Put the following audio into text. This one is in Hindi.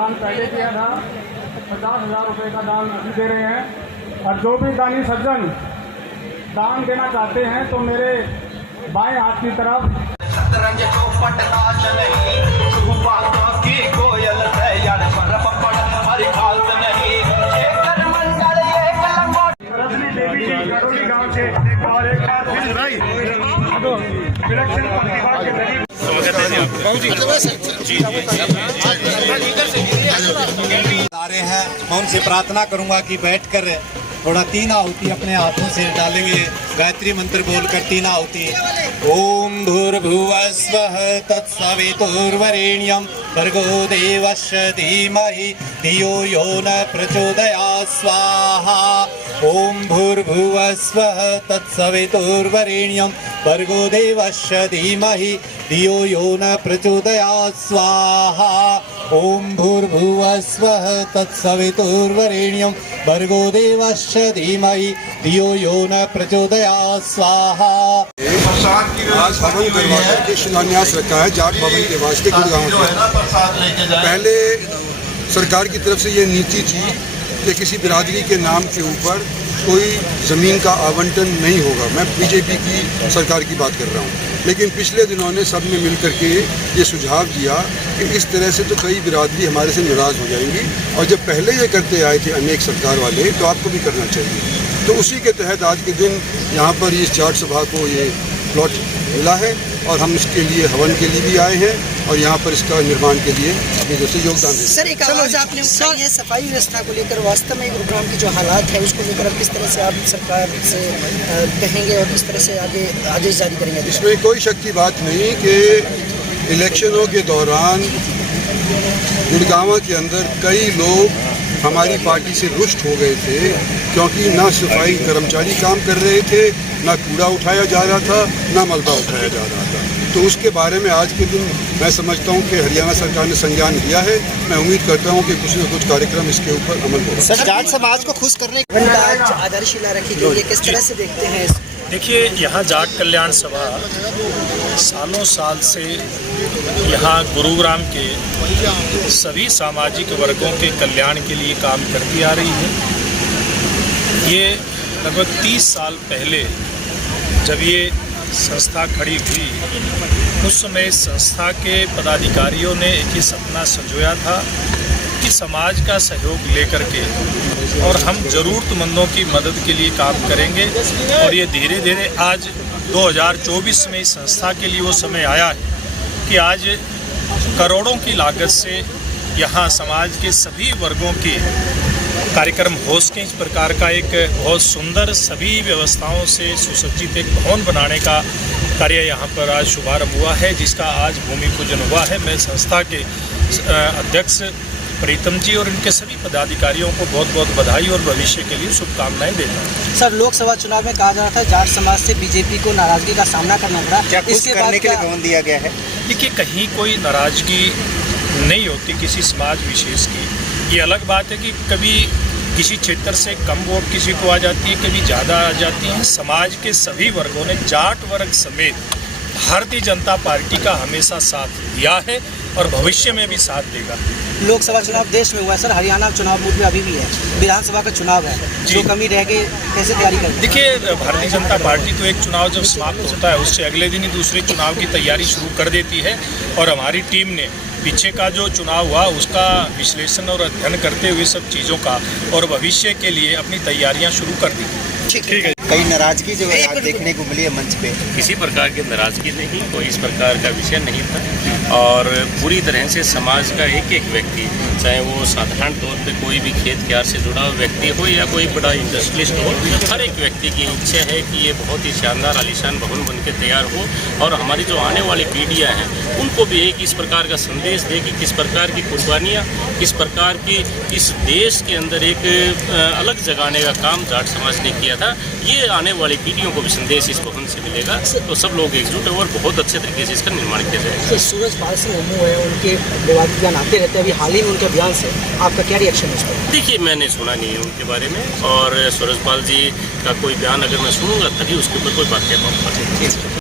दान पहले किया था, 50,000 रुपये का दान अभी दे रहे हैं। और जो भी दानी सज्जन दान देना चाहते हैं तो मेरे बाएं हाथ की तरफ गरोली गांव से और एक बार विलक्षण प्रतिभा के जरिए हैं। मैं उनसे प्रार्थना करूंगा कि बैठकर थोड़ा 3 आहुति अपने हाथों से डालेंगे, गायत्री मंत्र बोलकर 3 आहुति। ओम भूर्भुवस्वः तत्सवितुर्वरेण्यं भर्गो देवस्य धीमहि धियो यो न प्रचोदयात् स्वाहा। ओम भूर्भुवस्वः तत्सवितुर्वरेण्यं भर्गो देवस्य धीमहि धियो यो न प्रचोदयात् स्वाहा। ओम भूर्भुवस्वः तत्सवितुर्वरेण्यं भर्गो देवस्य धीमहि धियो यो न प्रचोदयात् स्वाहा। आज हवन करवा करके शिलान्यास रखा है जाट भवन के वास्ते गुड़गांव में। पहले सरकार की तरफ से ये नीति थी कि किसी बिरादरी के नाम के ऊपर कोई ज़मीन का आवंटन नहीं होगा। मैं बीजेपी की सरकार की बात कर रहा हूँ। लेकिन पिछले दिनों ने सब ने मिल करके ये सुझाव दिया कि इस तरह से तो कई बिरादरी हमारे से नाराज़ हो जाएंगी, और जब पहले ये करते आए थे अनेक सरकार वाले, तो आपको भी करना चाहिए। तो उसी के तहत आज के दिन यहाँ पर इस जाट सभा को ये प्लॉट मिला है और हम इसके लिए हवन के लिए भी आए हैं और यहाँ पर इसका निर्माण के लिए अपनी तरफ से योगदान दें। सर, एक आवाज़ आपने उठाई है सफाई व्यवस्था को लेकर। वास्तव में गुरुग्राम की जो हालात है उसको लेकर अब किस तरह से आप सरकार से कहेंगे और किस तरह से आगे आदेश जारी करेंगे? इसमें कोई शक की बात नहीं कि इलेक्शनों के दौरान गुड़गांव के अंदर कई लोग हमारी पार्टी से रुष्ट हो गए थे, क्योंकि ना सफाई कर्मचारी काम कर रहे थे, ना कूड़ा उठाया जा रहा था, ना मलबा उठाया जा रहा था। तो उसके बारे में आज के दिन मैं समझता हूं कि हरियाणा सरकार ने संज्ञान लिया है। मैं उम्मीद करता हूं कि कुछ न कुछ कार्यक्रम इसके ऊपर अमल होगा। सर, जाट समाज को खुश करने की आधारशिला रखी गई है, किस तरह से देखते हैं? देखिए, यहाँ जाट कल्याण सभा सालों साल से यहाँ गुरुग्राम के सभी सामाजिक वर्गों के कल्याण के लिए काम करती आ रही है। ये लगभग 30 साल पहले जब ये संस्था खड़ी हुई, उस समय इस संस्था के पदाधिकारियों ने एक ही सपना संजोया था कि समाज का सहयोग लेकर के और हम ज़रूरतमंदों की मदद के लिए काम करेंगे। और ये धीरे धीरे आज 2024 में इस संस्था के लिए वो समय आया है कि आज करोड़ों की लागत से यहाँ समाज के सभी वर्गों के कार्यक्रम हो सकें। इस प्रकार का एक बहुत सुंदर सभी व्यवस्थाओं से सुसज्जित एक भवन बनाने का कार्य यहाँ पर आज शुभारंभ हुआ है, जिसका आज भूमि पूजन हुआ है। मैं संस्था के अध्यक्ष प्रीतम जी और इनके सभी पदाधिकारियों को बहुत बहुत बधाई और भविष्य के लिए शुभकामनाएं देता हूँ। सर, लोकसभा चुनाव में कहा जा रहा था जाट समाज से बीजेपी को नाराजगी का सामना करना पड़ा, क्या इसके करने के लिए भवन दिया गया है? देखिए, कहीं कोई नाराजगी नहीं होती किसी समाज विशेष की। ये अलग बात है कि कभी किसी क्षेत्र से कम वोट किसी को आ जाती है, कभी ज़्यादा आ जाती है। समाज के सभी वर्गों ने जाट वर्ग समेत भारतीय जनता पार्टी का हमेशा साथ दिया है और भविष्य में भी साथ देगा। लोकसभा चुनाव देश में हुआ है सर, हरियाणा चुनाव मूड में अभी भी है, विधानसभा का चुनाव है, जो कमी रह गई कैसे तैयारी करें? देखिए, भारतीय जनता पार्टी तो एक चुनाव जब समाप्त होता है उससे अगले दिन ही दूसरे चुनाव की तैयारी शुरू कर देती है। और हमारी टीम ने पीछे का जो चुनाव हुआ उसका विश्लेषण और अध्ययन करते हुए सब चीज़ों का और भविष्य के लिए अपनी तैयारियां शुरू कर दी। ठीक है। कई नाराजगी जो है आज देखने को मिली है मंच पे। किसी प्रकार की नाराजगी नहीं, कोई इस प्रकार का विषय नहीं था। और पूरी तरह से समाज का एक एक व्यक्ति, चाहे वो साधारण तौर पे कोई भी खेत क्यार से जुड़ा हुआ व्यक्ति हो या कोई बड़ा इंडस्ट्रियलिस्ट हो, हर एक व्यक्ति की इच्छा है कि ये बहुत ही शानदार आलीशान भवन बन के तैयार हो और हमारी जो आने वाली पीढ़ियाँ हैं उनको भी एक इस प्रकार का संदेश दे कि किस प्रकार की कुर्बानियाँ, किस प्रकार की इस देश के अंदर एक अलग जगाने का काम जाट समाज ने किया था। ये आने वाली पीढ़ियों को भी संदेश इस भवन से मिलेगा। तो सब लोग एकजुट हैं और बहुत अच्छे तरीके से इसका निर्माण किया जाएगा। सूरजपाल सिंह मम्मू है, उनके विवाद बयान आते रहते हैं, अभी हाल ही में उनके बयान से आपका क्या रिएक्शन है इस पर? देखिए, मैंने सुना नहीं है उनके बारे में और सूरजपाल जी का कोई बयान अगर मैं सुनूंगा तभी उसके ऊपर कोई बात कह पाऊंगा।